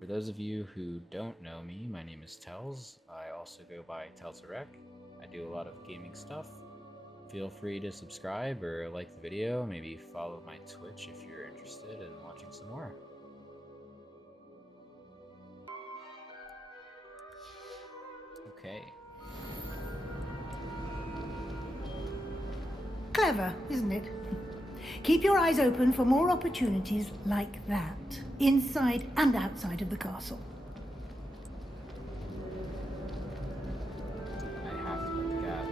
For those of you who don't know me, my name is Tells. I also go by Telzarek. I do a lot of gaming stuff. Feel free to subscribe or like the video, maybe follow my Twitch if you're interested in watching some more. Okay. Clever, isn't it? Keep your eyes open for more opportunities like that, inside and outside of the castle. I have to put the cat.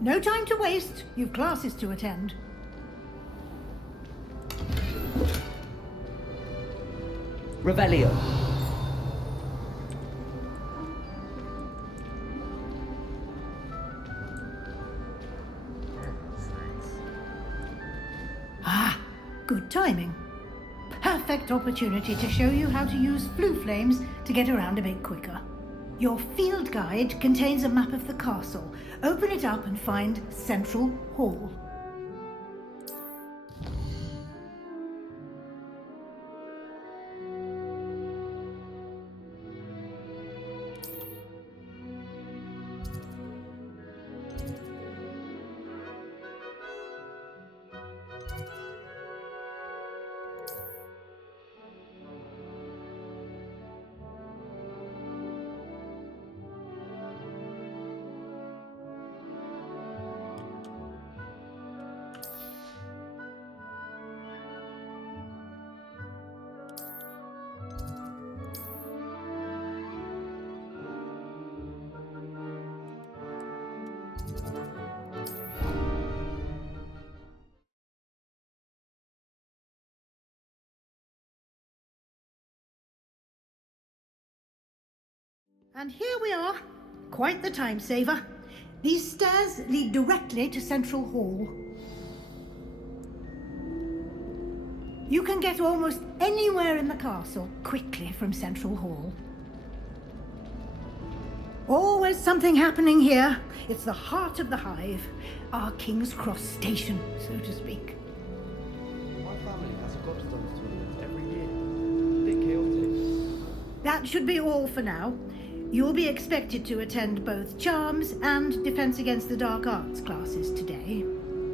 No time to waste. You've classes to attend. Revelio. Ah, good timing. Perfect opportunity to show you how to use flue flames to get around a bit quicker. Your field guide contains a map of the castle. Open it up and find Central Hall. And here we are. Quite the time saver. These stairs lead directly to Central Hall. You can get almost anywhere in the castle quickly from Central Hall. Always something happening here. It's the heart of the hive. Our King's Cross station, so to speak. My family has a gobstones tournament every year. Bit chaotic. That should be all for now. You'll be expected to attend both Charms and Defense Against the Dark Arts classes today.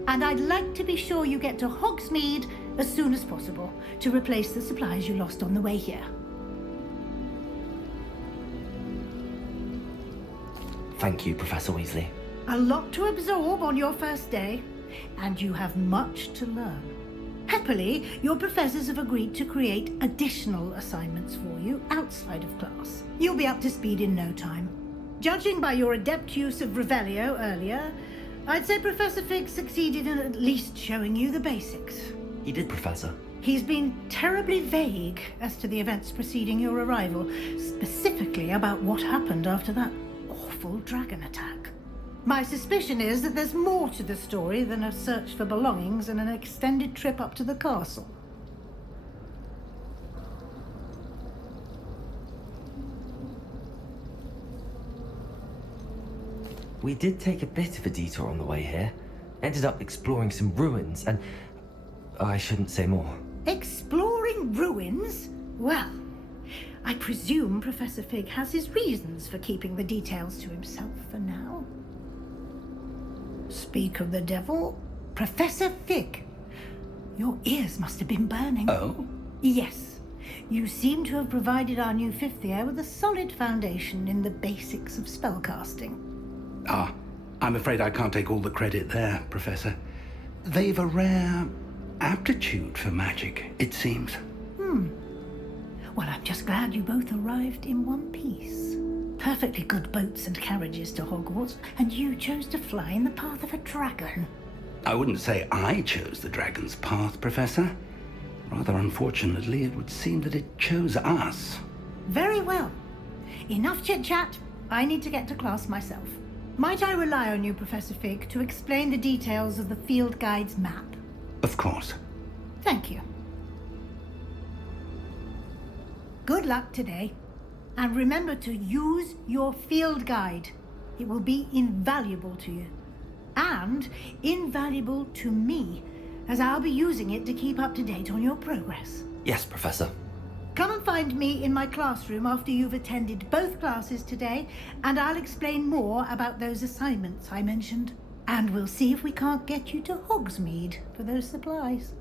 And I'd like to be sure you get to Hogsmeade as soon as possible to replace the supplies you lost on the way here. Thank you, Professor Weasley. A lot to absorb on your first day, and you have much to learn. Happily, your professors have agreed to create additional assignments for you outside of class. You'll be up to speed in no time. Judging by your adept use of Revelio earlier, I'd say Professor Fig succeeded in at least showing you the basics. He did, Professor. He's been terribly vague as to the events preceding your arrival, specifically about what happened after that awful dragon attack. My suspicion is that there's more to the story than a search for belongings and an extended trip up to the castle. We did take a bit of a detour on the way here. Ended up exploring some ruins and... I shouldn't say more. Exploring ruins? Well, I presume Professor Fig has his reasons for keeping the details to himself for now. Speak of the devil, Professor Fig. Your ears must have been burning. Oh? Yes. You seem to have provided our new fifth year with a solid foundation in the basics of spellcasting. Ah, I'm afraid I can't take all the credit there, Professor. They've a rare aptitude for magic, it seems. Well, I'm just glad you both arrived in one piece. Perfectly good boats and carriages to Hogwarts, and you chose to fly in the path of a dragon. I wouldn't say I chose the dragon's path, Professor. Rather unfortunately, it would seem that it chose us. Very well. Enough chit-chat. I need to get to class myself. Might I rely on you, Professor Fig, to explain the details of the field guide's map? Of course. Thank you. Good luck today. And remember to use your field guide. It will be invaluable to you. And invaluable to me, as I'll be using it to keep up to date on your progress. Yes, Professor. Come and find me in my classroom after you've attended both classes today, and I'll explain more about those assignments I mentioned. And we'll see if we can't get you to Hogsmeade for those supplies.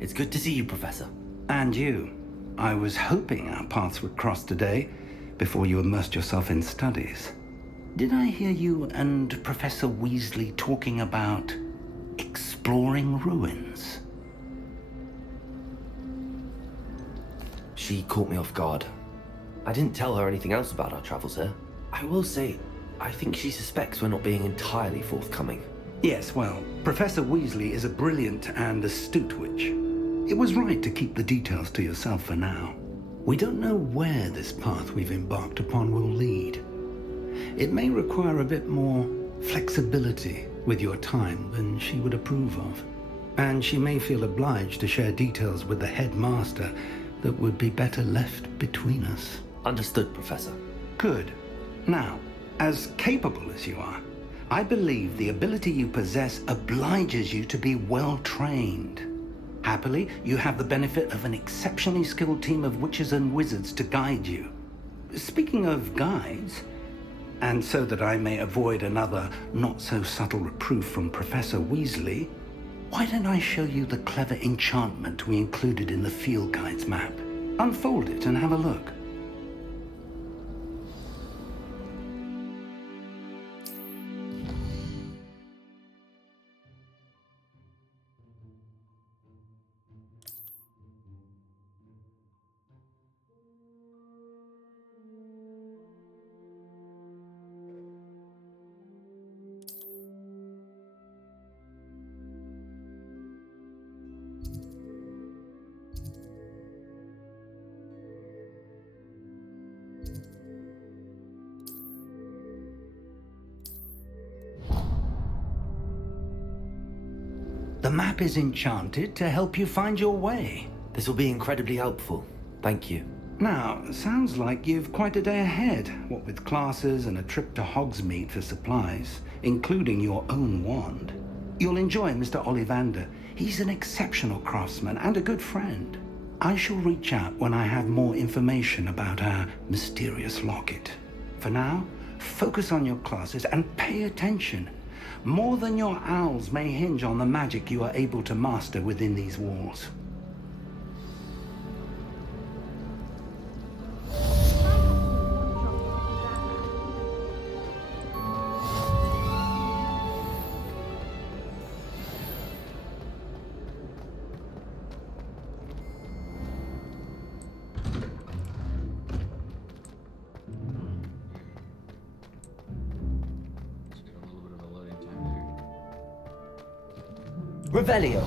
It's good to see you, Professor. And you. I was hoping our paths would cross today before you immersed yourself in studies. Did I hear you and Professor Weasley talking about exploring ruins? She caught me off guard. I didn't tell her anything else about our travels here. I will say, I think she suspects we're not being entirely forthcoming. Yes, well, Professor Weasley is a brilliant and astute witch. It was right to keep the details to yourself for now. We don't know where this path we've embarked upon will lead. It may require a bit more flexibility with your time than she would approve of. And she may feel obliged to share details with the headmaster that would be better left between us. Understood, Professor. Good. Now, as capable as you are, I believe the ability you possess obliges you to be well trained. Happily, you have the benefit of an exceptionally skilled team of witches and wizards to guide you. Speaking of guides, and so that I may avoid another not-so-subtle reproof from Professor Weasley, why don't I show you the clever enchantment we included in the field guide's map? Unfold it and have a look. The map is enchanted to help you find your way. This will be incredibly helpful. Thank you. Now, sounds like you've quite a day ahead, what with classes and a trip to Hogsmeade for supplies, including your own wand. You'll enjoy Mr. Ollivander. He's an exceptional craftsman and a good friend. I shall reach out when I have more information about our mysterious locket. For now, focus on your classes and pay attention. More than your owls may hinge on the magic you are able to master within these walls. Revelio.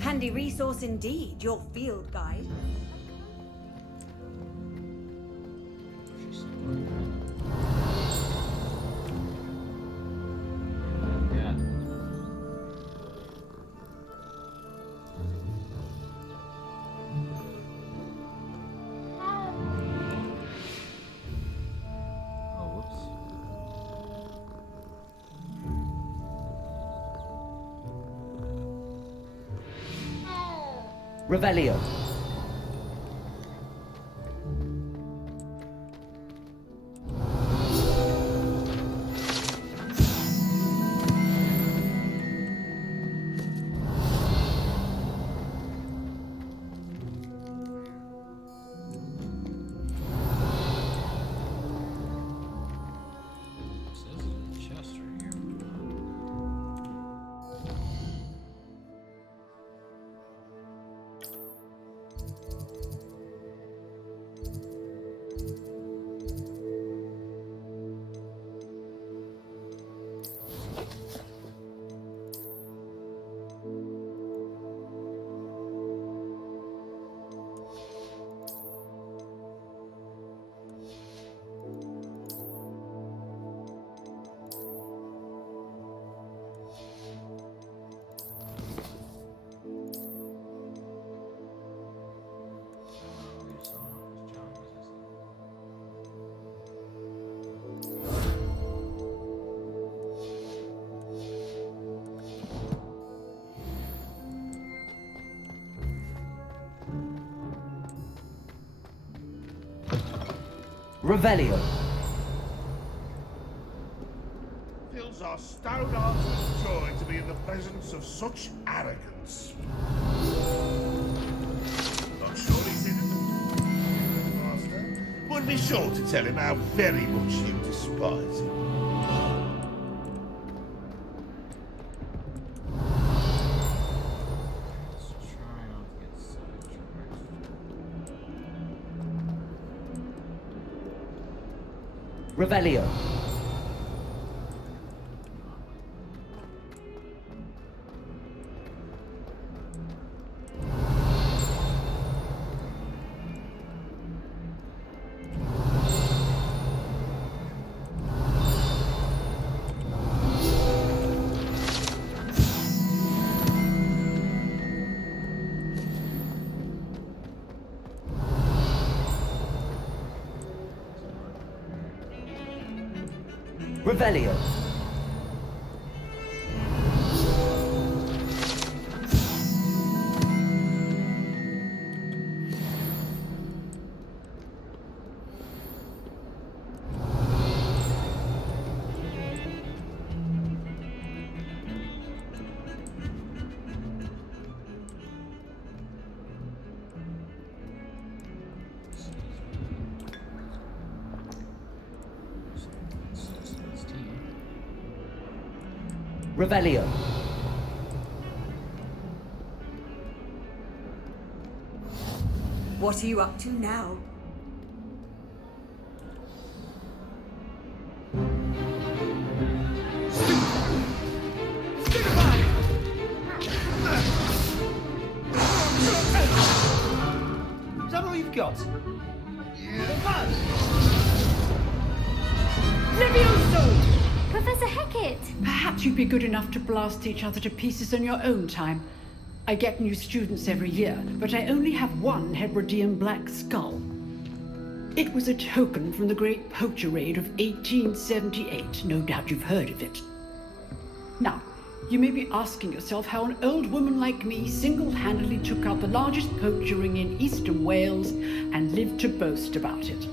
Handy resource indeed, your field guide. Yeah. Oh, whoops. Revelio. Says there's a chest right here. Revelio. Fills our stout hearts with joy to be in the presence of such arrogance. Not sure he's innocent, Master. Would be sure to tell him how very much you despise him. Let's try not to get sidetracked. Revelio. Revelio. Revelio. What are you up to now? Is that all you've got? Levioso! Professor Hackett! Perhaps you'd be good enough to blast each other to pieces in your own time. I get new students every year, but I only have one Hebridean black skull. It was a token from the Great Poacher Raid of 1878. No doubt you've heard of it. Now, you may be asking yourself how an old woman like me single-handedly took out the largest poacher ring in eastern Wales and lived to boast about it.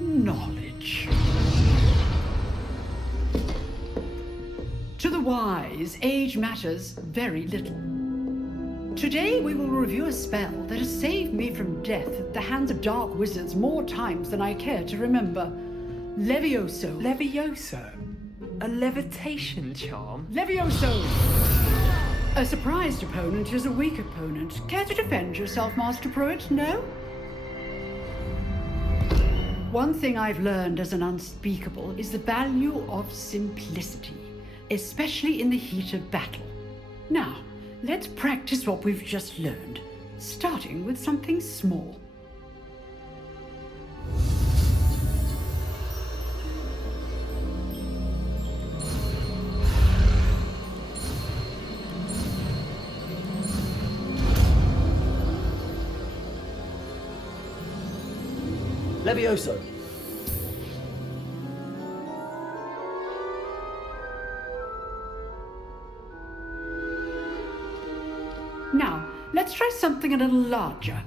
Knowledge. To the wise, age matters very little. Today we will review a spell that has saved me from death at the hands of dark wizards more times than I care to remember. Levioso. Levioso? A levitation charm? Levioso! A surprised opponent is a weak opponent. Care to defend yourself, Master Pruitt? No? One thing I've learned as an unspeakable is the value of simplicity, especially in the heat of battle. Now, let's practice what we've just learned, starting with something small. Levioso. Now, let's try something a little larger.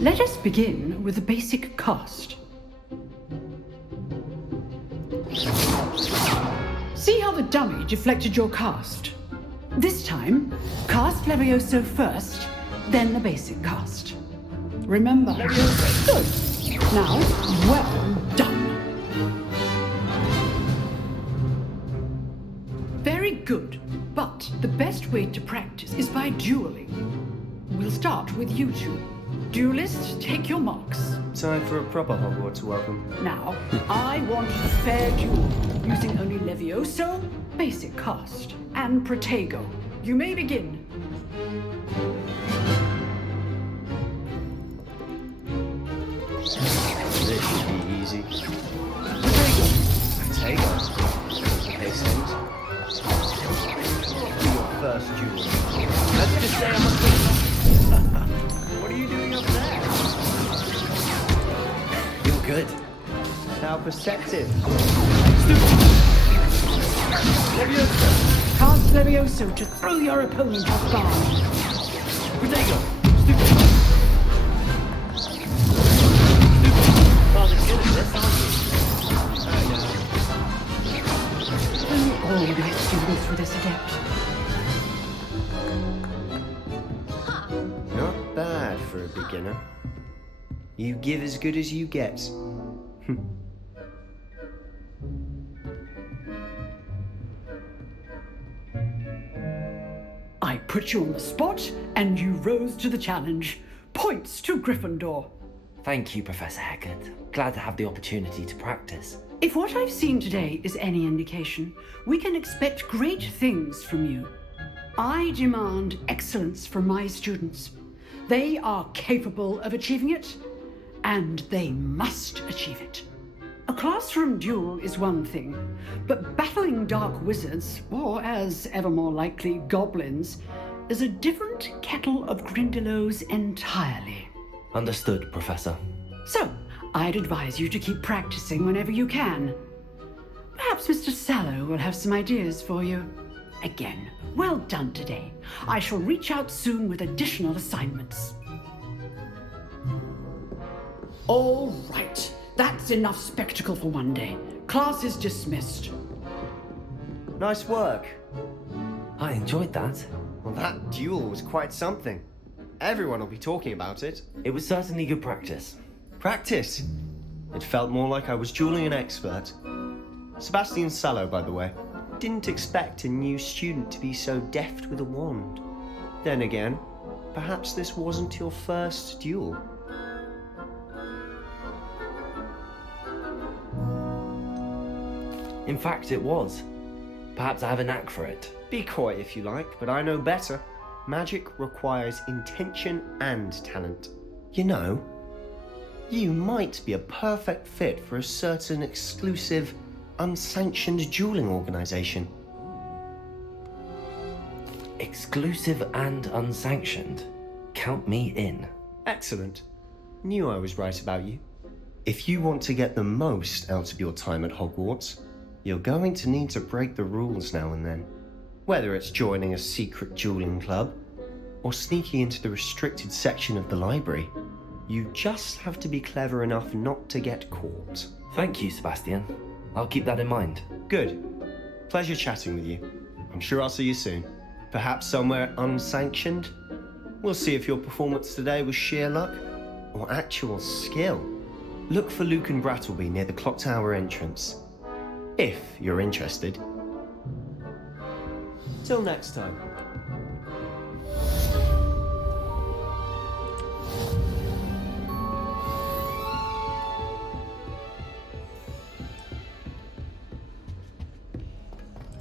Let us begin with the basic cast. See how the dummy deflected your cast? This time, cast Levioso first, then the basic cast. Remember, Levioso. Good. Now, well done. Very good, but the best way to practice is by dueling. We'll start with you two. Duelists, take your marks. Time for a proper Hogwarts welcome. Now, I want a fair duel, using only Levioso, basic cast, and Protego. You may begin. This should be easy. Protego. Excellent. Do your first duel. Let's just say I'm a quick. What are how perceptive. Cast Levioso to throw your opponent off guard. Protego! Only all great students for this adept. Not bad for a beginner. You give as good as you get. I put you on the spot, and you rose to the challenge. Points to Gryffindor. Thank you, Professor Heckard. Glad to have the opportunity to practice. If what I've seen today is any indication, we can expect great things from you. I demand excellence from my students. They are capable of achieving it, and they must achieve it. A classroom duel is one thing, but battling dark wizards, or as ever more likely, goblins, is a different kettle of Grindylows entirely. Understood, Professor. So, I'd advise you to keep practicing whenever you can. Perhaps Mr. Sallow will have some ideas for you. Again, well done today. I shall reach out soon with additional assignments. All right, that's enough spectacle for one day. Class is dismissed. Nice work. I enjoyed that. Well, that duel was quite something. Everyone will be talking about it. It was certainly good practice. Practice? It felt more like I was dueling an expert. Sebastian Sallow, by the way. Didn't expect a new student to be so deft with a wand. Then again, perhaps this wasn't your first duel. In fact, it was. Perhaps I have a knack for it. Be coy if you like, but I know better. Magic requires intention and talent. You know, you might be a perfect fit for a certain exclusive, unsanctioned dueling organization. Exclusive and unsanctioned. Count me in. Excellent. Knew I was right about you. If you want to get the most out of your time at Hogwarts, you're going to need to break the rules now and then. Whether it's joining a secret dueling club, or sneaking into the restricted section of the library, you just have to be clever enough not to get caught. Thank you, Sebastian. I'll keep that in mind. Good. Pleasure chatting with you. I'm sure I'll see you soon. Perhaps somewhere unsanctioned? We'll see if your performance today was sheer luck or actual skill. Look for Luke and Brattleby near the clock tower entrance. If you're interested. Till next time.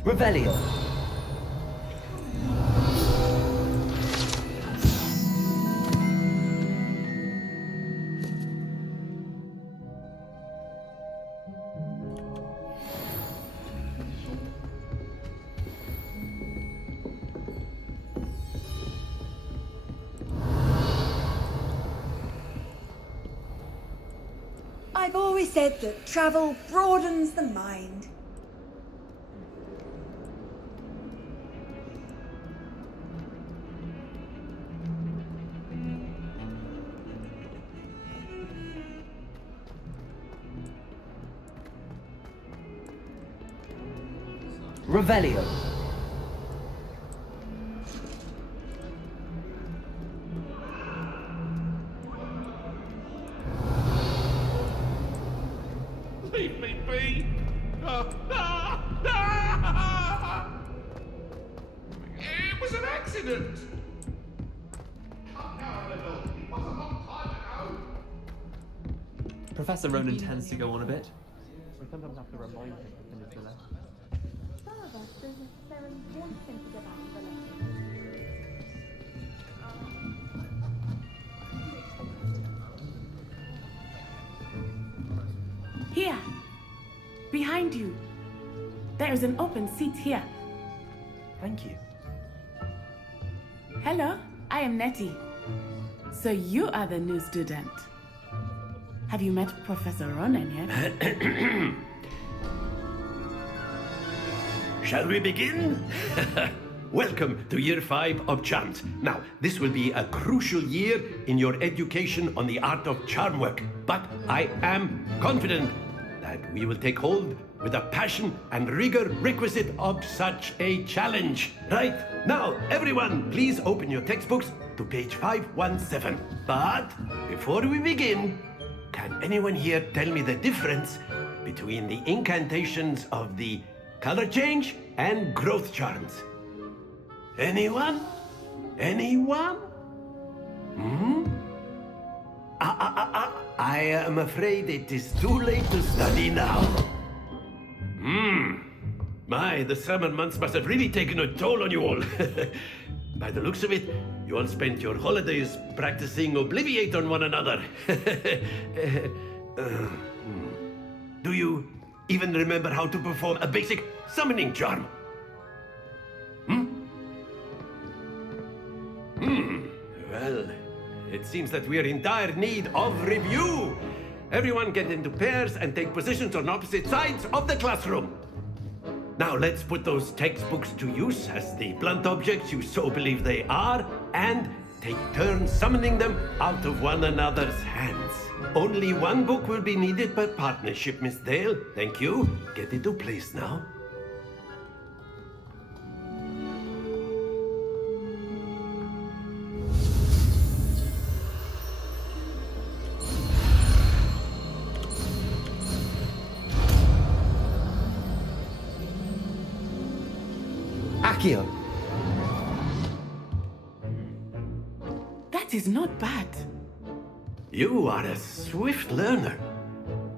Revelio. I've always said that travel broadens the mind. Revelio. Leave me be! It was an accident! Calm down a little. It was a long time ago. Professor Ronan tends to go on a bit. We sometimes have to remind him to finish the lesson. Some of us don't necessarily want him to get out of the lesson. Here, behind you. There is an open seat here. Thank you. Hello, I am Nettie. So you are the new student. Have you met Professor Ronan yet? Shall we begin? Welcome to Year 5 of Charms. Now, this will be a crucial year in your education on the art of charm work, but I am confident that we will take hold with the passion and rigor requisite of such a challenge. Right, now, everyone, please open your textbooks to page 517. But before we begin, can anyone here tell me the difference between the incantations of the color change and growth charms? Anyone? Anyone? I am afraid it is too late to study now. My, the summer months must have really taken a toll on you all. By the looks of it, you all spent your holidays practicing Obliviate on one another. Do you even remember how to perform a basic summoning charm? Well, it seems that we are in dire need of review. Everyone get into pairs and take positions on opposite sides of the classroom. Now let's put those textbooks to use as the blunt objects you so believe they are, and take turns summoning them out of one another's hands. Only one book will be needed per partnership, Miss Dale. Thank you. Get into place now. Accio! That is not bad. You are a swift learner.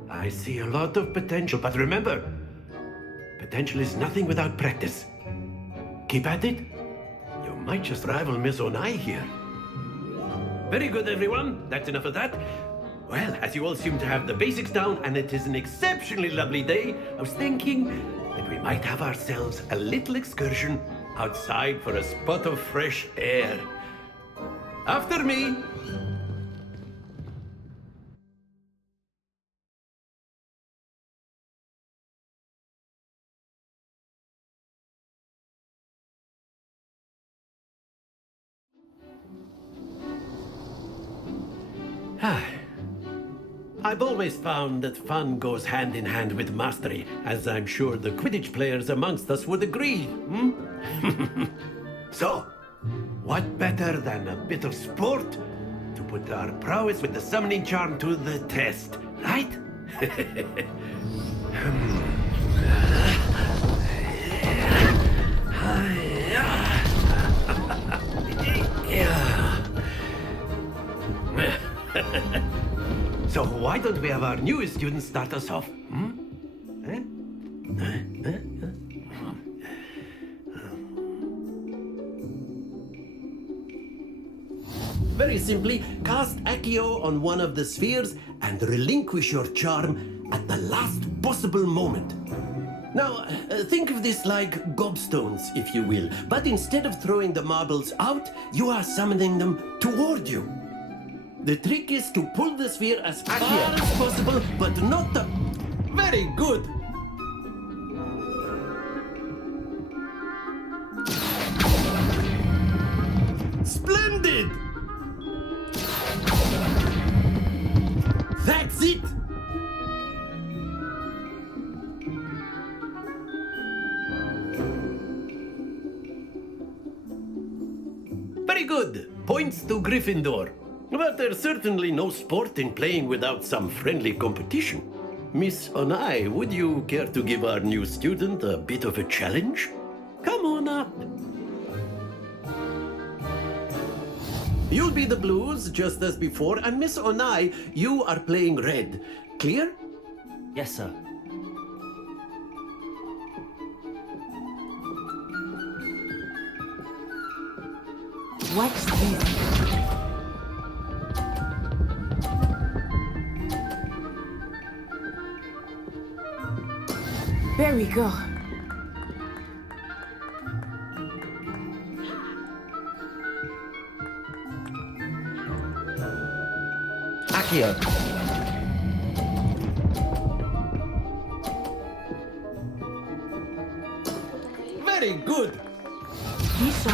I see a lot of potential, but remember, potential is nothing without practice. Keep at it. You might just rival Miss Onai here. Very good, everyone. That's enough of that. Well, as you all seem to have the basics down, and it is an exceptionally lovely day, I was thinking that we might have ourselves a little excursion outside for a spot of fresh air. After me. I've always found that fun goes hand in hand with mastery, as I'm sure the Quidditch players amongst us would agree. So, what better than a bit of sport to put our prowess with the summoning charm to the test, right? So why don't we have our newest student start us off? Very simply, cast Accio on one of the spheres and relinquish your charm at the last possible moment. Now, think of this like gobstones, if you will, but instead of throwing the marbles out, you are summoning them toward you. The trick is to pull the sphere as far as possible, but not the... Very good! Splendid! That's it! Very good! Points to Gryffindor. But there's certainly no sport in playing without some friendly competition. Miss Onai, would you care to give our new student a bit of a challenge? Come on up. You'll be the blues, just as before, and Miss Onai, you are playing red. Clear? Yes, sir. What's this? There we go. Accio! Very good. Lisa.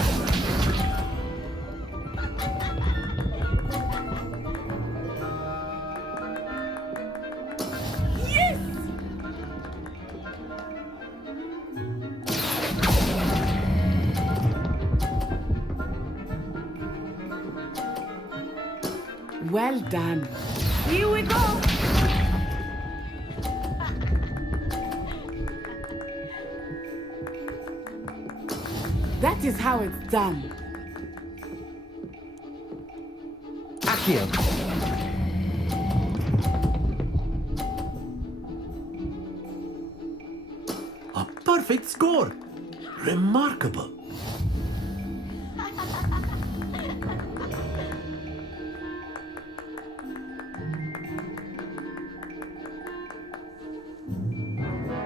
Yes! Well done. Here we go. That is how it's done. Accio. A perfect score. Remarkable.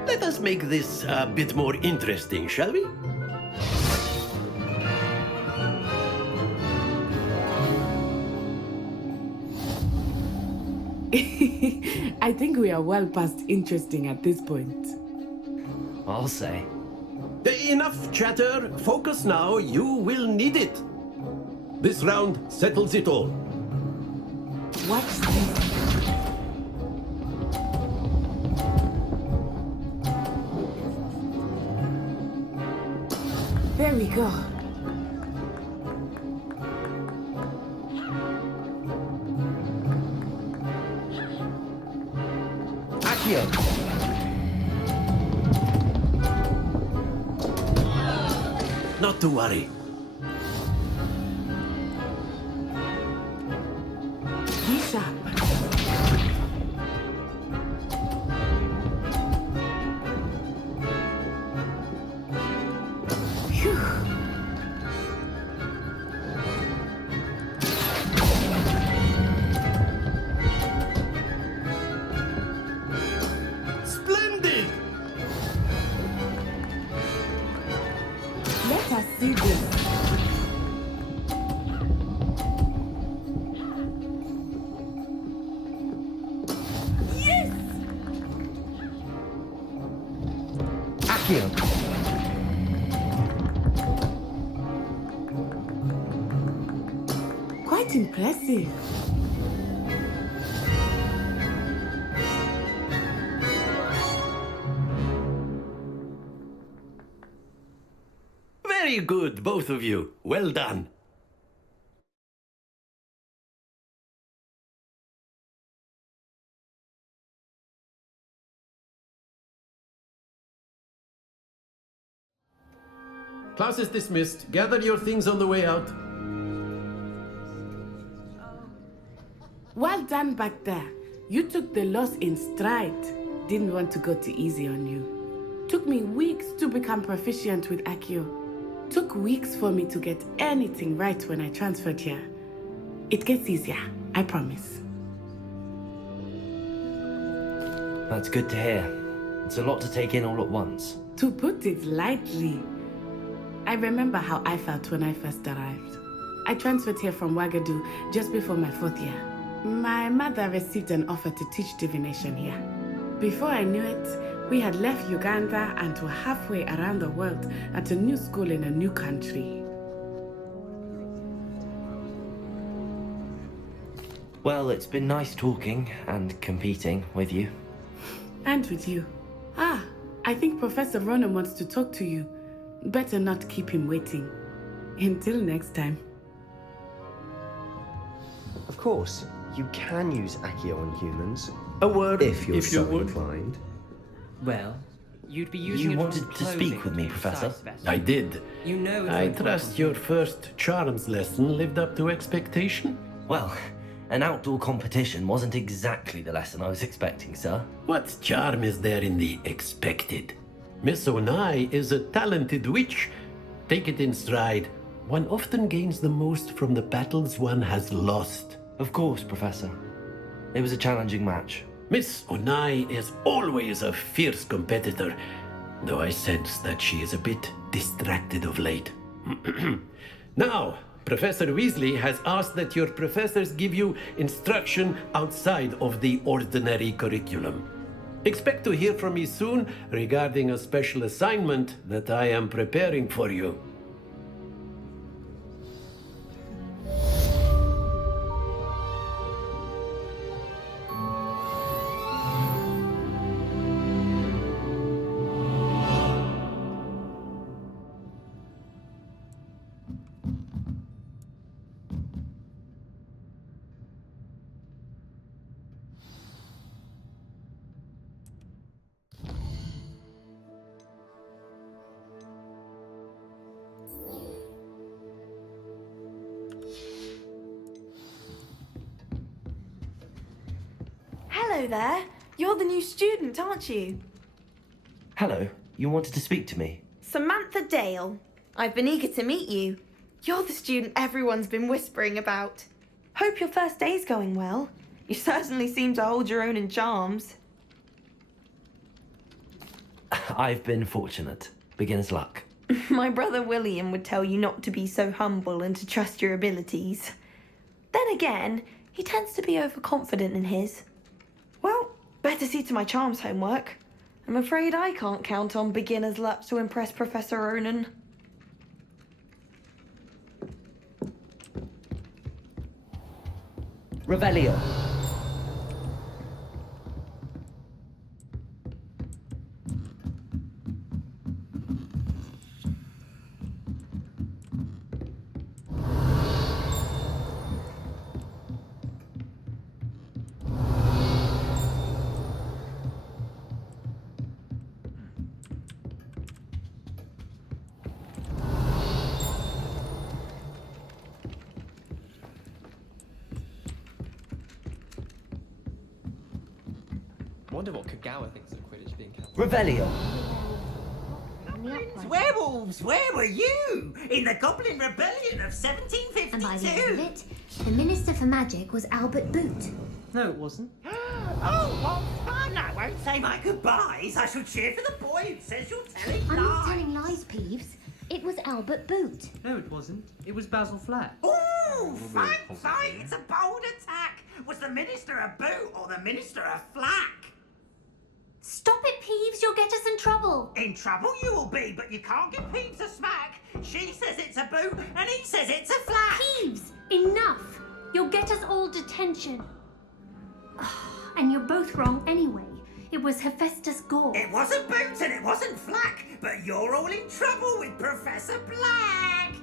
Let us make this a bit more interesting, shall we? I think we are well past interesting at this point. I'll say. Enough chatter. Focus now. You will need it. This round settles it all. Watch this. There we go. Accio. Not to worry. Be sharp. Phew. Splendid! Let us see this. Yes! Accio. Quite impressive. Very good, both of you. Well done. Class is dismissed. Gather your things on the way out. Well done back there. You took the loss in stride. Didn't want to go too easy on you. Took me weeks to become proficient with Accio. Took weeks for me to get anything right when I transferred here. It gets easier, I promise. That's good to hear. It's a lot to take in all at once. To put it lightly, I remember how I felt when I first arrived. I transferred here from Wagadu just before my 4th year. My mother received an offer to teach divination here. Before I knew it, we had left Uganda and were halfway around the world at a new school in a new country. Well, it's been nice talking and competing with you. And with you. Ah, I think Professor Ronan wants to talk to you. Better not keep him waiting. Until next time. Of course, you can use Accio on humans. A word, if you're if you so would. inclined. Well, you'd be using You it wanted on to speak clothing with me, to be Professor? precise, best. I did. You know it's I important trust to your you. first charms lesson lived up to expectation. Well, an outdoor competition wasn't exactly the lesson I was expecting, sir. What charm is there in the expected? Miss Onai is a talented witch. Take it in stride. One often gains the most from the battles one has lost. Of course, Professor. It was a challenging match. Miss Onai is always a fierce competitor, though I sense that she is a bit distracted of late. Now, Professor Weasley has asked that your professors give you instruction outside of the ordinary curriculum. Expect to hear from me soon regarding a special assignment that I am preparing for you. Hello there. You're the new student, aren't you? Hello, you wanted to speak to me? Samantha Dale. I've been eager to meet you. You're the student everyone's been whispering about. Hope your first day's going well. You certainly seem to hold your own in charms. I've been fortunate. Beginner's luck. My brother William would tell you not to be so humble and to trust your abilities. Then again, he tends to be overconfident in his. Well, better see to my charms homework. I'm afraid I can't count on beginner's luck to impress Professor Ronan. Revelio. Wonder what Kagawa thinks of Quidditch being cancelled. Revelio. Werewolves, where were you? In the Goblin Rebellion of 1752? And by the end of it, the Minister for Magic was Albert Boot. No, it wasn't. Oh, what fun! I won't say my goodbyes. I shall cheer for the boy who says you're telling I'm not lies. telling lies, Peeves. It was Albert Boot. No, it wasn't. It was Basil Flack. Ooh, thanks, it's a bold attack. Was the Minister a boot or the Minister a flack? Stop it, Peeves. You'll get us in trouble. In trouble you will be, but you can't give Peeves a smack. She says it's a boot and he says it's a flack. Peeves, enough. You'll get us all detention. And you're both wrong anyway. It was Hephaestus Gore. It wasn't boot and it wasn't flack, but you're all in trouble with Professor Black.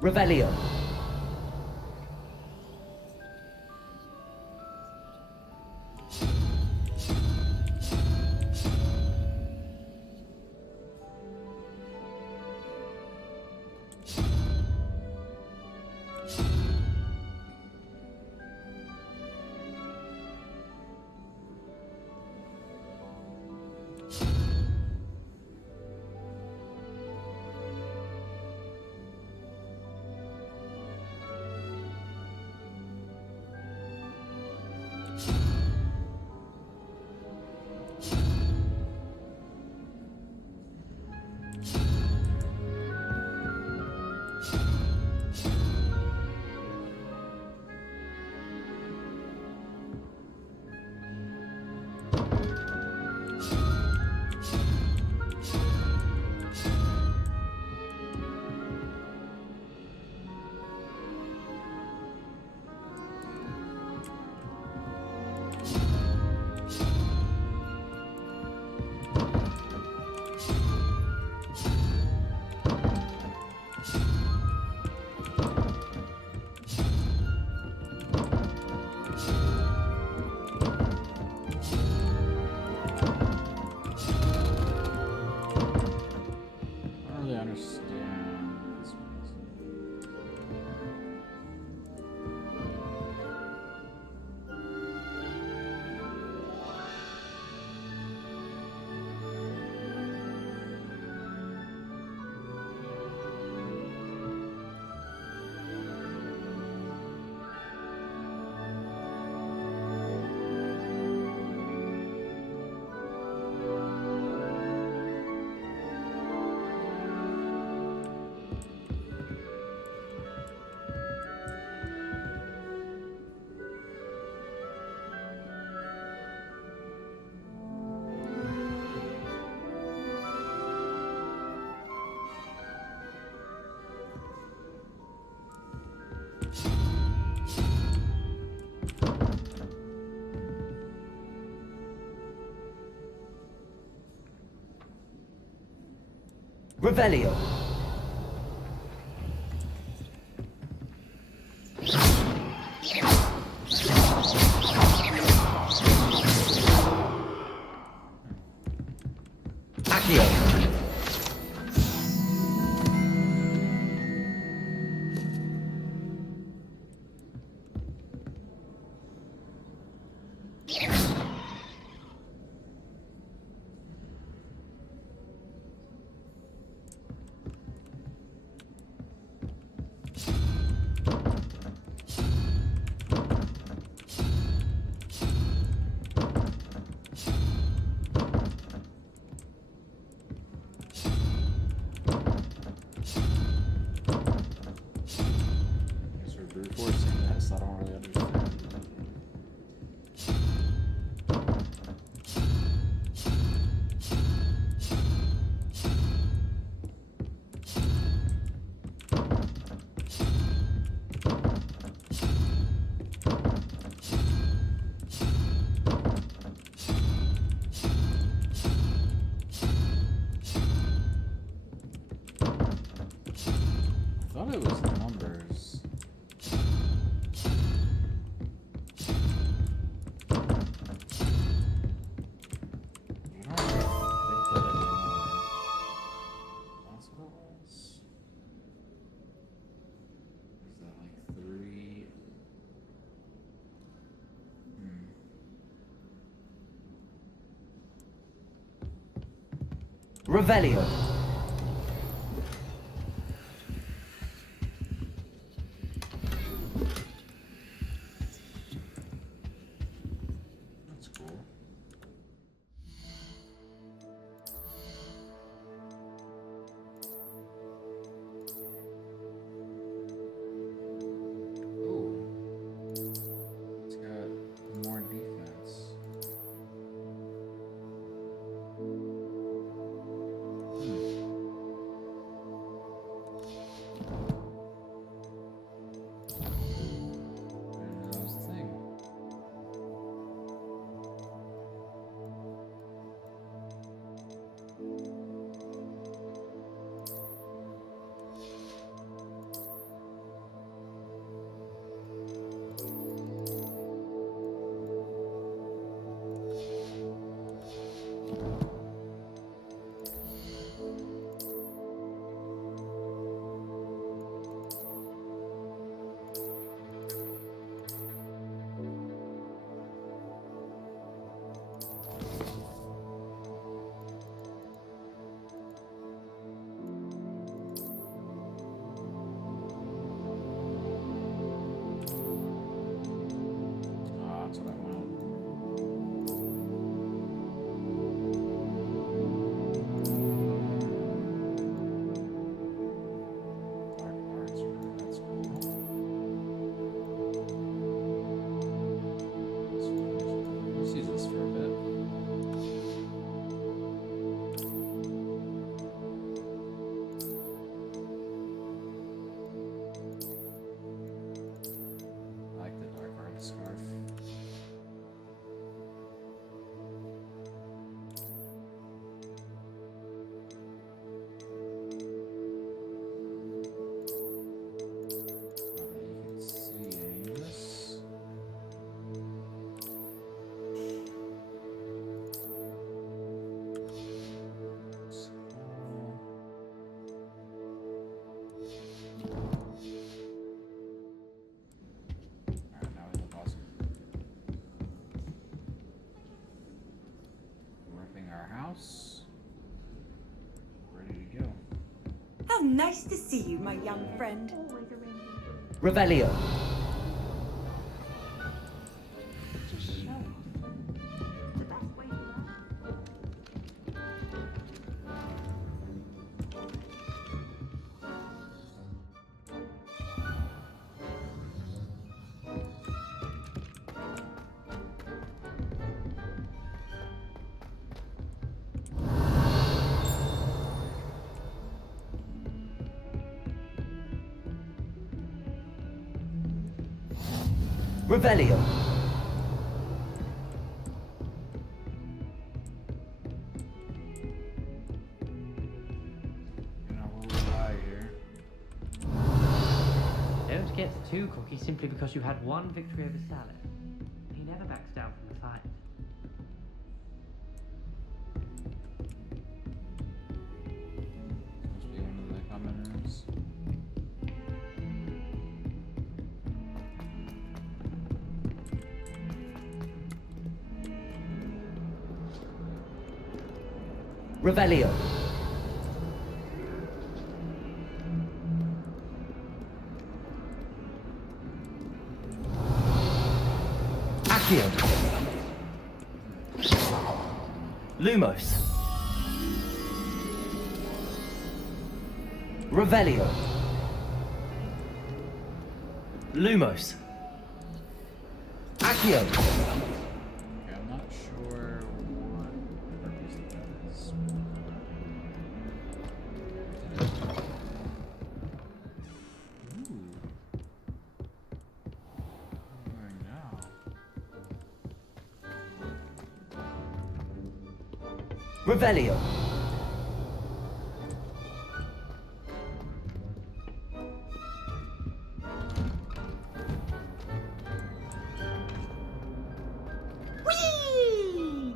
Revelio. Revelio. Accio. Guess we're brute forcing this. I don't really understand. I thought it was the numbers. I don't think that anymore. That's what it was. Is that like 3? Revelio. That's cool. Oh, it's got more defense. Didn't know that was a thing. That's what I want. Dark parts, that's cool. Let's use this for a bit. I like the dark art scarf. House. Ready to go. How nice to see you, my young friend. Revelio. Revelio. Too cocky simply because you had one victory over Salad. He never backs down from the fight. Must be one of the common rooms. Revelio. Accio. Lumos. Revelio. Lumos. Accio. Okay, I'm not sure what purpose that is. Ooh. Where now? Revelio. Whee!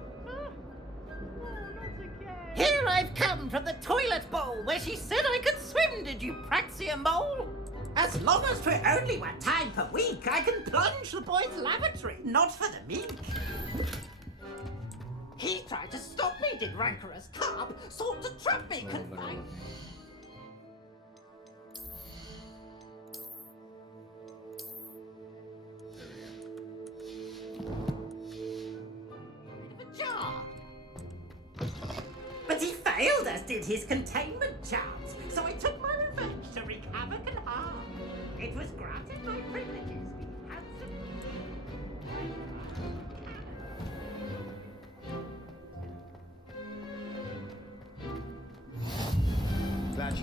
Here I've come from the toilet bowl where she said I could swim, did you praxia mole? As long as 'twere only 1 time per week, I can plunge the boy's lavatory, not for the meek. He tried to stop me, did rancorous carp, sought to trap me, confined. Jar. But he failed, as did his containment charms, so I took my revenge to wreak havoc and harm. It was granted my privileges, be handsome.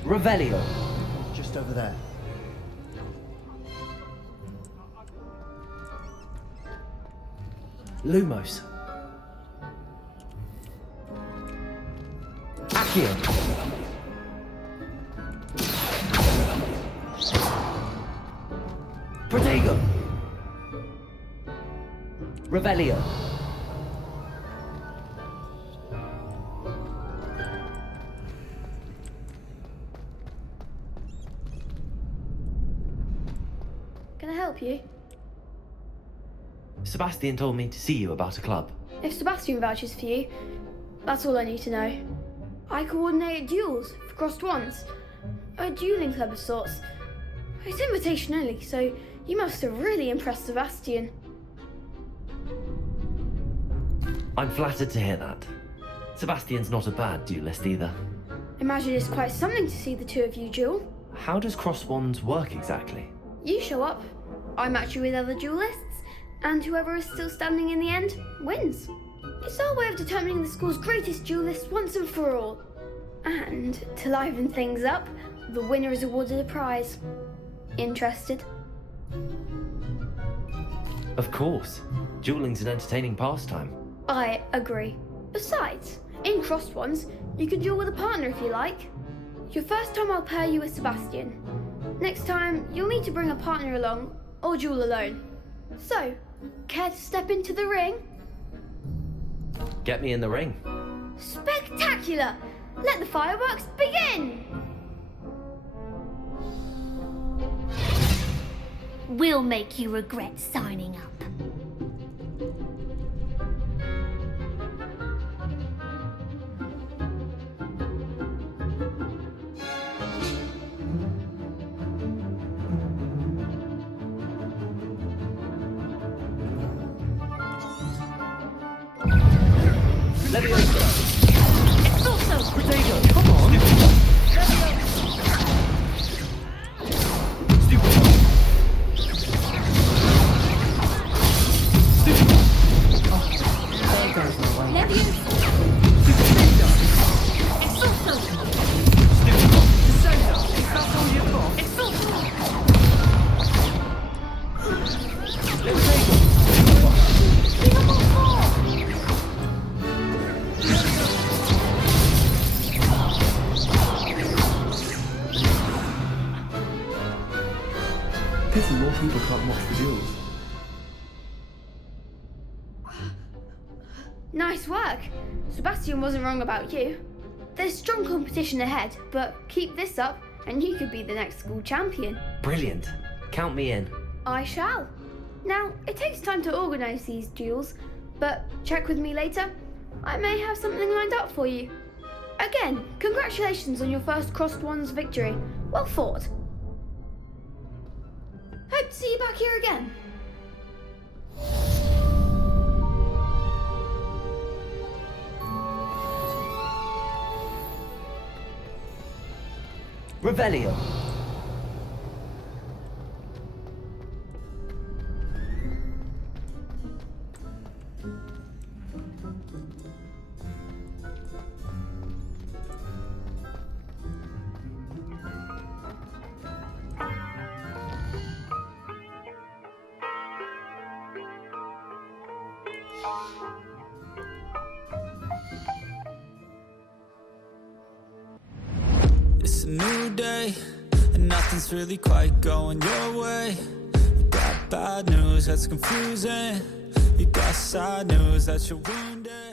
Revelio. Just over there. Lumos. Accio. Protego. Revelio. Can I help you? Sebastian told me to see you about a club. If Sebastian vouches for you, that's all I need to know. I coordinate duels for crossed ones. A dueling club of sorts. It's invitation only, so you must have really impressed Sebastian. I'm flattered to hear that. Sebastian's not a bad duelist either. Imagine it's quite something to see the two of you duel. How does cross wands work exactly? You show up, I match you with other duelists, and whoever is still standing in the end wins. It's our way of determining the school's greatest duelist once and for all. And to liven things up, the winner is awarded a prize. Interested? Of course. Dueling's an entertaining pastime. I agree. Besides, in crossed ones, you can duel with a partner if you like. Your first time I'll pair you with Sebastian. Next time, you'll need to bring a partner along, or duel alone. So, care to step into the ring? Get me in the ring. Spectacular! Let the fireworks begin! We'll make you regret signing up. Let me It's also Protego, come on! people can't watch the duels. Nice work. Sebastian wasn't wrong about you. There's strong competition ahead, but keep this up and you could be the next school champion. Brilliant. Count me in. I shall. Now, it takes time to organise these duels, but check with me later. I may have something lined up for you. Again, congratulations on your first Crossed Wands victory. Well fought. Hope to see you back here again. Revelio. It's a new day, and nothing's really quite going your way. You got bad news that's confusing. You got sad news that you're wounded.